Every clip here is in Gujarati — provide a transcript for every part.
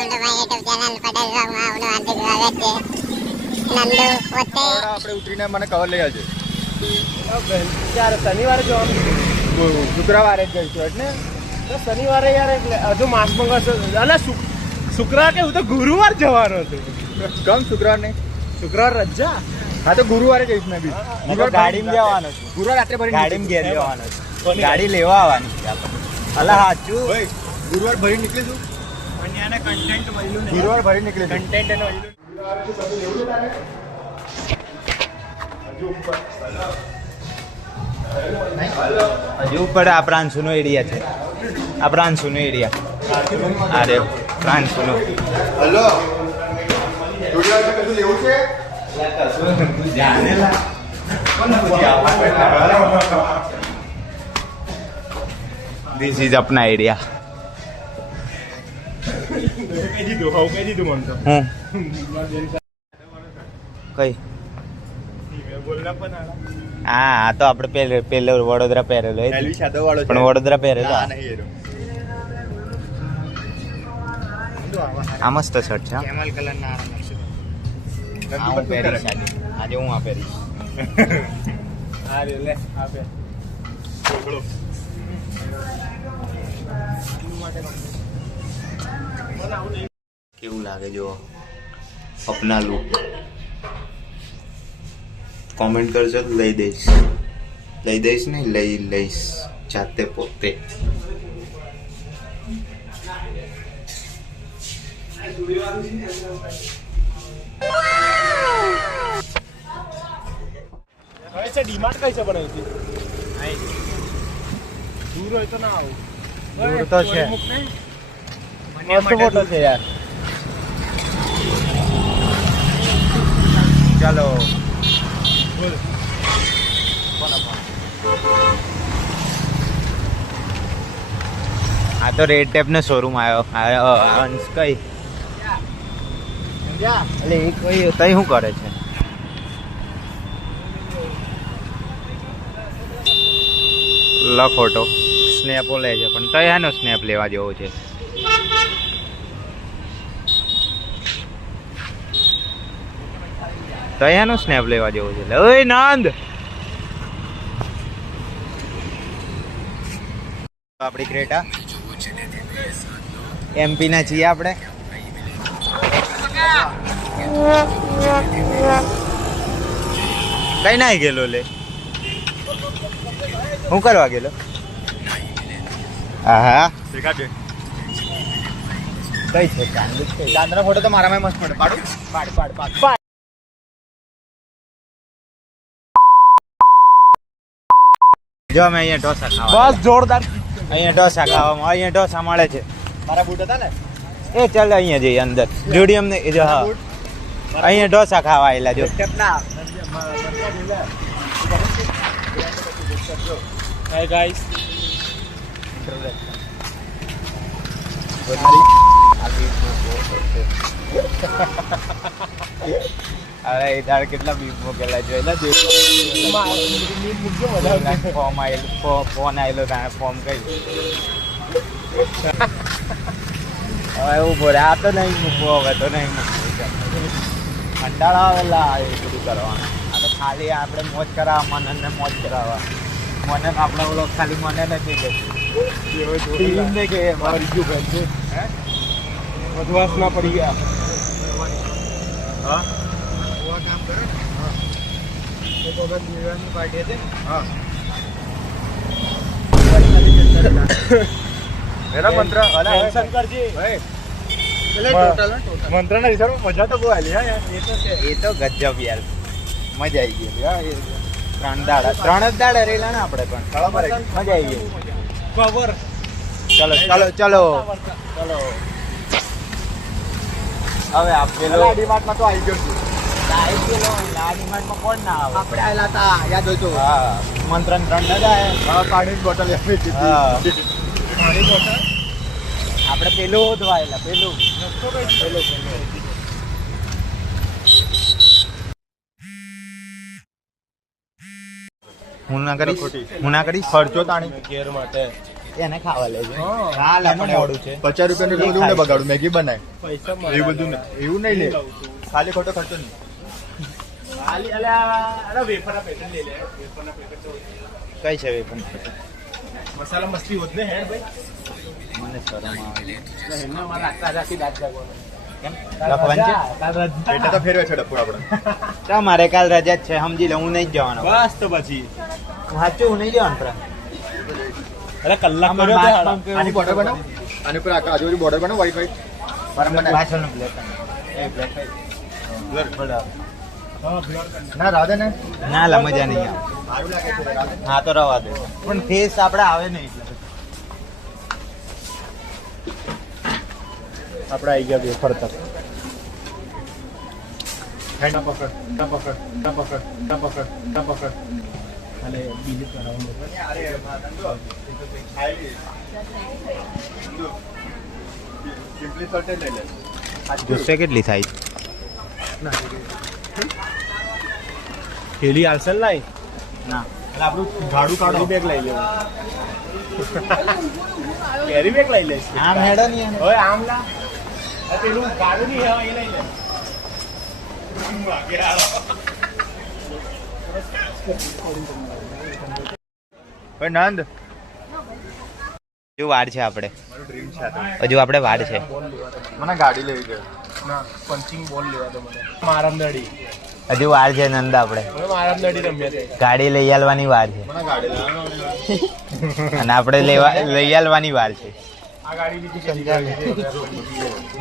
Welcome to my YouTube channel Patel વ્લોગમાં આપનું હાર્દિક સ્વાગત છે. નંદુ પોતે આપણે ઉતરીને મને કવર લઈ આવજે. યાર શનિવારે જવાનું, શુક્રવારે જ જઈશું એટલે તો શનિવારે યાર એટલે હજુ માસ મંગળશે અને શુક્રવાર કે હું તો ગુરુવાર જવાનો છું. કમ શુક્રવાર નહીં, શુક્રવાર રજા. હા તો ગુરુવારે જઈશ મેં બી. ગાડીમાં જવાનો છું. ગુરુવાર રાત્રે ભરી ગાડીમાં ઘેર જવાનો છું. ગાડી લેવા આવવાની છે આપણે. અલા સાચું ભાઈ ગુરુવાર ભરી નીકળીશું. ગુરુવાર ભરી નીકળીશું. હજુ ઉપર આ પ્રાંશુનો એરિયા છે. આ પ્રાંશુનો એરિયા. અરે પ્રાંશુનો હલો ગુરુવાર કશું લેવું છે? This is Apna area. હું કઈ હા આ તો આપણે પેલો વડોદરા પહેરેલો એલવી સાદો વાળો છે. પણ વડોદરા પહેરેલો ના, નહીં એરો. આ મસ્ત શર્ટ છે. કેમલ કલર ના આ હું પહેરીશ આજે હું આ પહેરીશ. આ રે લે આપે કેવું લાગે જો અપના લુક કોમેન્ટ કરજો તો લઈ દઈશ ને લઈ લઈશ જાતે પોતે. કઈ છે ડીમાર્ટ કઈ છે બનાવી દૂર હોય તો ના આવું. દૂર તો છે. મસ્ત ફોટો છે યાર. ચાલો આ તો રેડ ટેપ નો શોરૂમ આવ્યો. અંશ કઈ એટલે એ કઈ તઈ શું કરે છે? લ ફોટો સ્નેપો લે છે પણ તઈ હાનો સ્નેપ લેવા જેવો છે? તયાનો સ્નેપ લેવા જેવો છે. ઓય નંદ આપણી ક્રેટા એમપી ના છીએ આપણે. કઈ ના ગયેલો લે શું કરવા ગયેલો? હા દેખાડે. કઈ છે ચાંદનો ફોટો તો મારામાં મસ્ત પડે. પાડું પાડ જો અમે અહીંયા ઢોસા ખાવા. બસ જોરદાર. અહીંયા ઢોસા ખાવામાં અહીંયા ઢોસા મળે છે. મારા બૂટ હતા ને એ ચાલ અહીંયા જઈએ અંદર જુડિયમ ને જો હા અહીંયા ઢોસા ખાવા આવેલા જો. Hi guys. અરે એ તારે કેટલા બીફ મૂકેલા છે એટલે ફોન આવેલો તારે ફોર્મ કઈ હવે એવું બોલે આ તો નહીં મૂકવો હવે તો નહીં મૂકવું. કંટાળા આવેલા એ બધું કરવાનું. આ તો ખાલી આપણે મોજ કરાવવા મનને મોજ કરાવવા. મને આપણે ઓલો ખાલી મને નથી કે કે વધવાસ ના પડી ગયા. હા પાર્ટી હતી ને. હા એના મંત્ર ટેન્શન કરજે. મંત્ર ના હિસાબે મજા તો બહુ આલી હા યાર. એ તો છે. એ તો ગજબ યાર મજા આવી ગઈ. ત્રણ જ દાડા રેલા ને આપણે પણ બરાબર મજા આવી ગઈ. કવર ચલો ચલો હવે આપ પેલો ડીમાર્ટમાં તો આવી ગયો છું. કોણ ના આવે? આપણે આયેલા હતા યાદ હોય તો. હા મંત્રન 3 ન જાય. હા પાણીની બોટલ આપી દીધી. હા પાણી બોટલ આપણે પેલું ઉધવાયેલા પેલું હું ના કરીશ ખોટી. હું ના કરીશ ખર્ચો તાણી ઘેર માટે એને ખાવા લેજો હા. હાલ આપણે મોડું છે 50 રૂપિયાનું એટલું બધું નહીં બગાડું મેગી બનાય પૈસા એવું બધું નહીં એવું નહીં લે ખાલી ખોટો ખર્ચો નહીં ખાલી અલા વેફરના પેકેટ લઈ લે વેફરના પેકેટ તો કઈ છે એ પણ મસાલા મસ્તી હોત ને હે ભાઈ મને શરમ આવે એમને મારા આટલા રાખી દાંત જાગવાનો કેમ લખવાનું છે એટલે તો ફેરવે છે ડપ્પુ આપણે ચા મારે કાલ રજા જ છે સમજી લે હું નહીં જ જવાનો બસ તો પછી સાચું હું નહીં જવાનું પ્રા અરે કલાક આમાં કર્યો માસ્ક તો પણ આની બોર્ડર બનાવ આની ઉપર આજુબાજુ બોર્ડર બનાવ વ્હાઈટ વ્હાઈટ પાછળનો બ્લેક એ બ્લેક ના રાધે ને ના લા મજા નહીં આવે સારું લાગે છે રાધે હા તો રવા દે પણ ફેસ આપણે આવે નહીં એટલે આપણે આવી ગયા વેફર તક હેન્ડ પકડ પકડ પકડ પકડ પકડ અને બીજી કરાવવાનું સિમ્પલી સોલ્ટેડ લઈ લે ગુસ્સે કેટલી થાય થેલી આલસલ લાઈ ના એટલે આપણું ઝાડુ કાઢો બેગ લઈ લેવું કેરી બેગ લઈ લઈશ આમ હેડો નહીં હવે આમ લા આ પેલું ગાડું નહીં હવે એ લઈ લે ભાઈ નંદ હજુ વાર છે આપણે મારું ડ્રીમ છે આ તો. હજુ આપણે વાર છે મને ગાડી લેવી છે ના પંચિંગ બોલ લેવા દો મને મારમદડી હજુ વાર છે નંદ આપણે હવે મારમદડી રમ્યા છે ગાડી લઈ આવવાની વાર છે મને ગાડી લેવાની અને આપણે લઈ આવવાની વાર છે આ ગાડી બીજી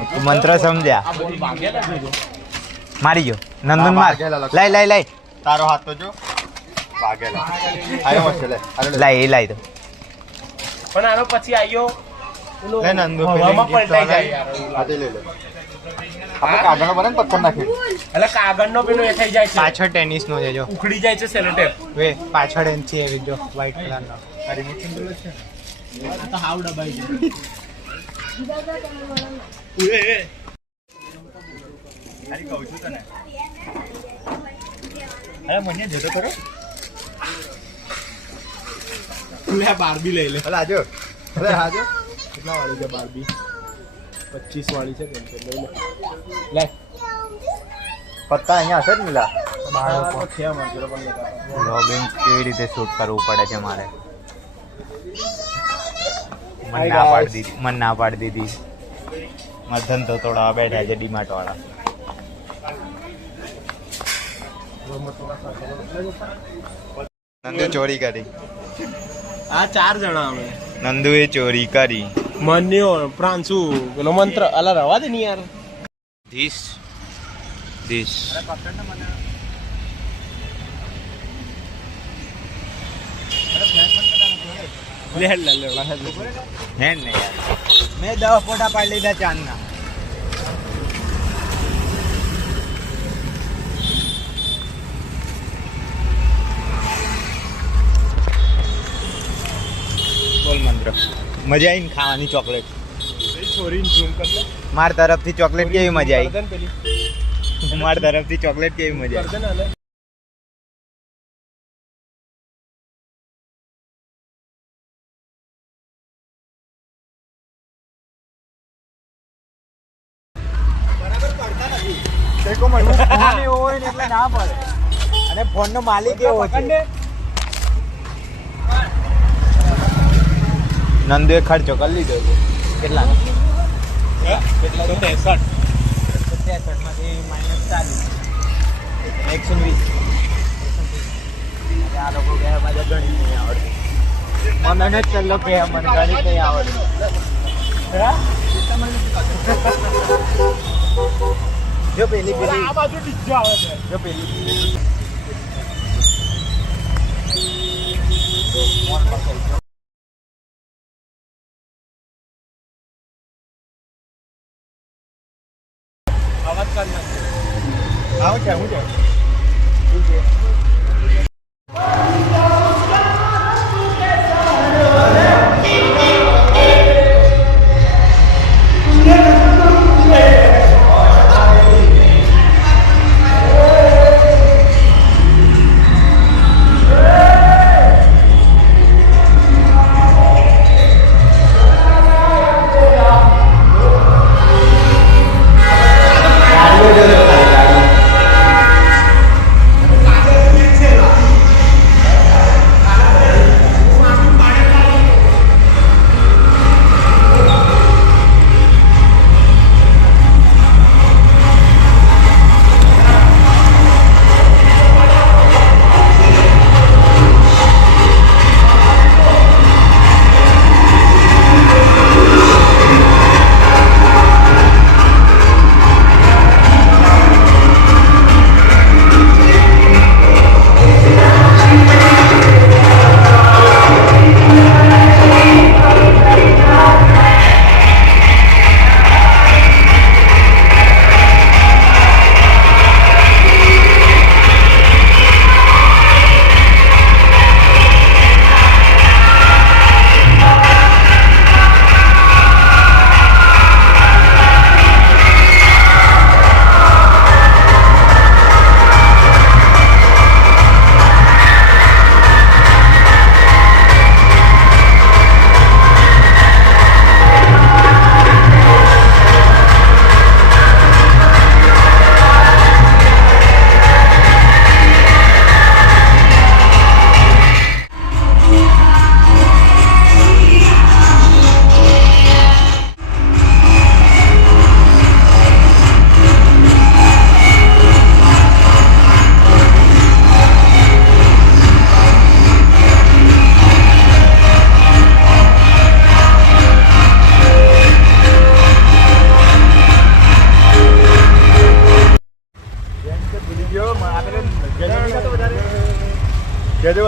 તું મંત્ર સમજ્યા આ બોલ ભાગ્યા નથી મારી ગયો નંદન માર ભાગેલા લક્ષ. લઈ લઈ લઈ તારો હાથ તો જો ભાગેલા આયો મસ્ત લે અરે લે. લઈ એ લઈ દો પણ આનો પછી આવ્યો પેલો લે નંદુ, હવામાં પેલી પલટાઈ gift જાય યાર એવું હા લાગે. તે લઈ લે આપણે કાગળનો બને ને પથ્થર નાખી એટલે કાગળનો પેલો એ થઈ જાય છે પાછળ ટેનિસ નો છે જો ઉખડી જાય છે સેલોટેપ વે પાછળ એમ છે એવી જો વ્હાઈટ કલર નો આ રિમોટ કંટ્રોલ છે આ તો હાવ દબાઈ જાય અરે કહું છું તને અરે મને જતો કરો લે આ બારબી લઈ લે અરે આજો અરે આજો કેટલા વાળી છે બારબી 25 વાળી છે તેમ લઈ લે લે પત્તા અહીંયા હશે જ મિલા બાળકો છે અમારે જોડે પણ લેતા વ્લોગિંગ કેવી રીતે શૂટ કરવું પડે છે મારે Hi મને ના guys. પાડી દીધી મને ના પાડી દીધી મારા ધંધો તોડાવા બેઠા છે ડીમાર્ટ વાળા નંદુ ચોરી કરી આ 4 જણા અમે નંદુએ ચોરી કરી મન્યો પ્રાંશુ પેલો મંત્ર અલા રવા દે ને યાર ધીસ લે લે લે હે ને યાર મેં 10 ફોટા પાડી લીધા ચાંદના બોલ મંત્ર મજા આવી ને ખાવાની ચોકલેટ છોરીને ઝૂમ કર લે માર તરફથી ચોકલેટ કેવી મજા કરદન પેલી આવી માર તરફથી ચોકલેટ કેવી મજા આવી કરદન હાલે ટેકો મળ્યો ફોન એવો હોય ને એટલે ના પડે અને ફોન નો માલિક એવો છે નંદુ એ ખર્ચો કરી લીધો છે કેટલા કેટલા તો 63 માંથી -40 120 આ લોકો ગયા પાછા ગણિત નહીં આવડતું મને ને ચલો કે મને ગણિત નહીં આવડતું જો પેલી આ બાજુ ડીજો આવે છે જો પેલી અવાજ કર નાખ આવો છે હું છે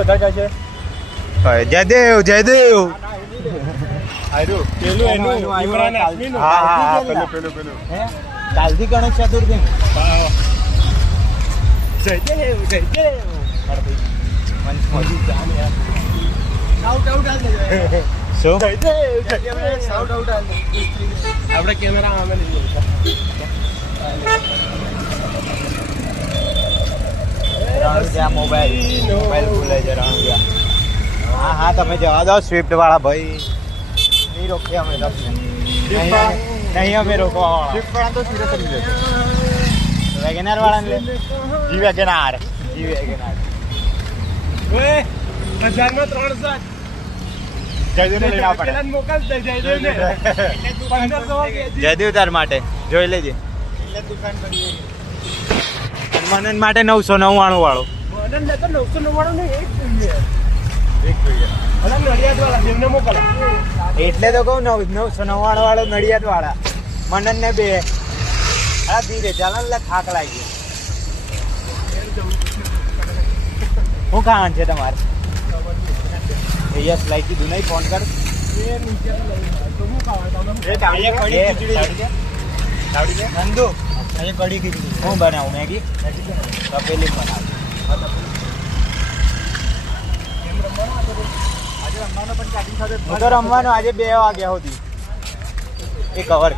વધારે જાય છે જયદેવ જયદેવ આયરું પેલું એનું ઇમરાન હાશમીનું. હા પેલું હે કાલથી ગણેશ ચતુર્થી જયદેવ જયદેવ શું આપણે કેમેરા આમે લઈ રણુજા મોબાઈલ ભૂલે છે રણુજા હા તમે જવા દો સ્વિફ્ટ વાળા ભાઈ નહીં રોકીએ અમે નહીં અમે રોકવા શિફ્ટ વાળા તો સીધા કરી દેશે વેગેનાર વાળાને લે જી વેગેનાર ઓએ 1000 માં 300 જયદેવને લઈને આવવા પડે પેલા મોકલ દે જયદેવને 1500 જયદેવ તાર માટે જોઈ લેજે મનન માટે 999 વાળો મોડન ને તો 999 ને એક જોઈએ એક જોઈએ અલા નડિયાદ વાળા જેમને મોકલ એટલે તો કહું 999 વાળો નડિયાદ વાળા મનન ને 2 હા ધીરે ચાલ થાક લાગી શું ખાવાનું છે તમારે યસ લાઈકી દું નહીં ફોન કર એ નીચે તો હું ખાવા એ તાળીએ કડી ખીચડી તાવડી છે નંદુ અહીં કઢી ખીચડી હું બનાવું મેગી તપેલી બનાવું આજે રમવાનો પણ ચાટિંગ સાથે હું તો રમવાનું આજે 2 વાગ્યા સુધી એ કવર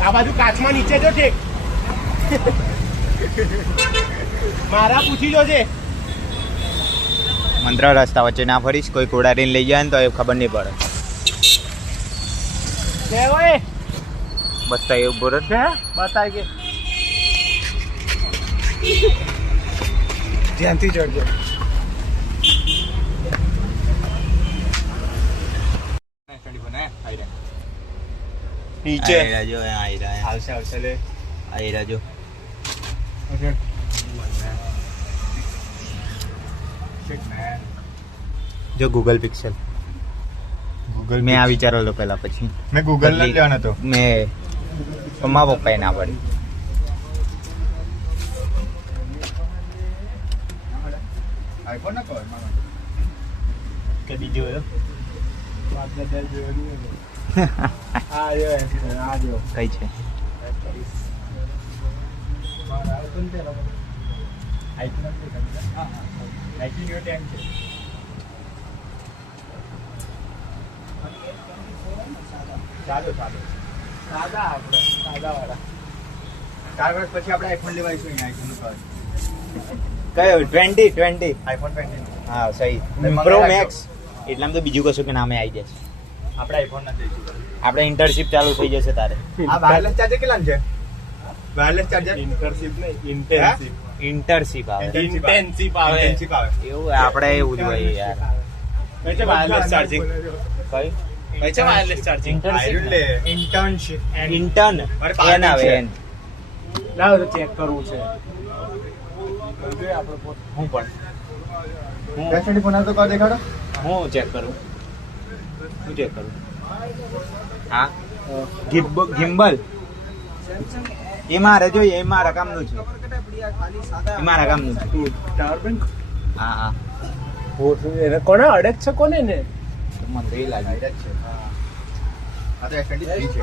આ બાજુ કાચમાં નીચે જો ઠેક મારા પૂછી જોજે મંત્ર રસ્તા વચ્ચે ના ફરીશ કોઈ કોડારીને લઈ જાય ને તો એ ખબર નહીં પડે લે ઓય બસ તો એવું બોર હે બતાય કે ધ્યાનથી ચડજો નીચે જો આવશે લે આઈ રાજો જો ગૂગલ પિક્સેલ ગૂગલ મેં આ વિચારેલો પહેલા પછી મેં ગૂગલ ને લેવાનો હતો મેં મારા પપ્પાએ ના પાડી આઈફોન ના કવર કે બીજો આ જો કઈ છે સાદા વાળા 4 વર્ષ પછી આપણે આઈફોન લેવાઈશું આઈફોન નું કયો 20 આઈફોન 20 હા સહી મંગાઈ પ્રો રાખજો. મેક્સ એટલામાં તો બીજું કશું કે નામે આવી જશે આપણે આઈફોન ના લઈશું આપણે ઇન્ટર્નશિપ ચાલુ થઈ જશે તારે આ વાયરલેસ ચાર્જર કેટલા છે વાયરલેસ ચાર્જર ઇન્ટરશિપ ને ઇન્ટેન્સિવ ઇન્ટર્નશિપ આવે ઇન્ટેન્સિવ આવે ઇન્ટેન્સિવ આવે એવું આપણે એવું જ હોય યાર કઈ છે વાયરલેસ ચાર્જિંગ કઈ કઈ છે વાયરલેસ ચાર્જિંગ આયરું લે ઇન્ટર્નશિપ ઇન્ટર્ન અરે એન આવે એન લાવ તો ચેક કરવું છે જોઈએ આપણે પોતે હું પણ બેસ્ટ ફોન તો કર દેખાડો હું ચેક કરું હા ગિમ્બલ એ મારે જોઈએ એ મારા કામનું છે એ મારા કામનું છે ટાવર બેંક હા હા એને કોને અડે છે કોને ને મને તો એ લાગે છે આ તો S23 છે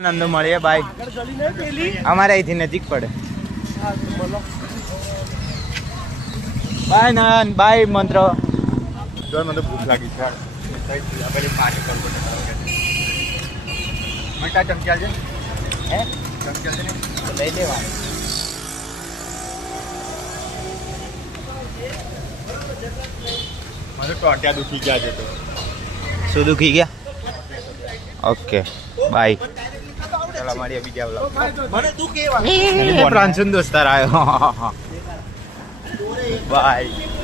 નંદો મળીએ બાય આગળ ચલી ને પેલી અમારે અહીંથી નજીક પડે બોલો બાય નયન બાય મંત્ર જો મને ભૂખ લાગી છે આપણે પાણી કરવો છે મને કાંઈ ચમક્યા છે હે ચમક્યા છે ને તો લઈ લેવાનું મને ટોટિયા દુખી ગયા છે તો શું દુખી ગયા ઓકે બાય ચાલો મળીએ બીજા વ્લોગ મને તું કેવા પ્રાંસન દોસ્તાર આવ્યો બાય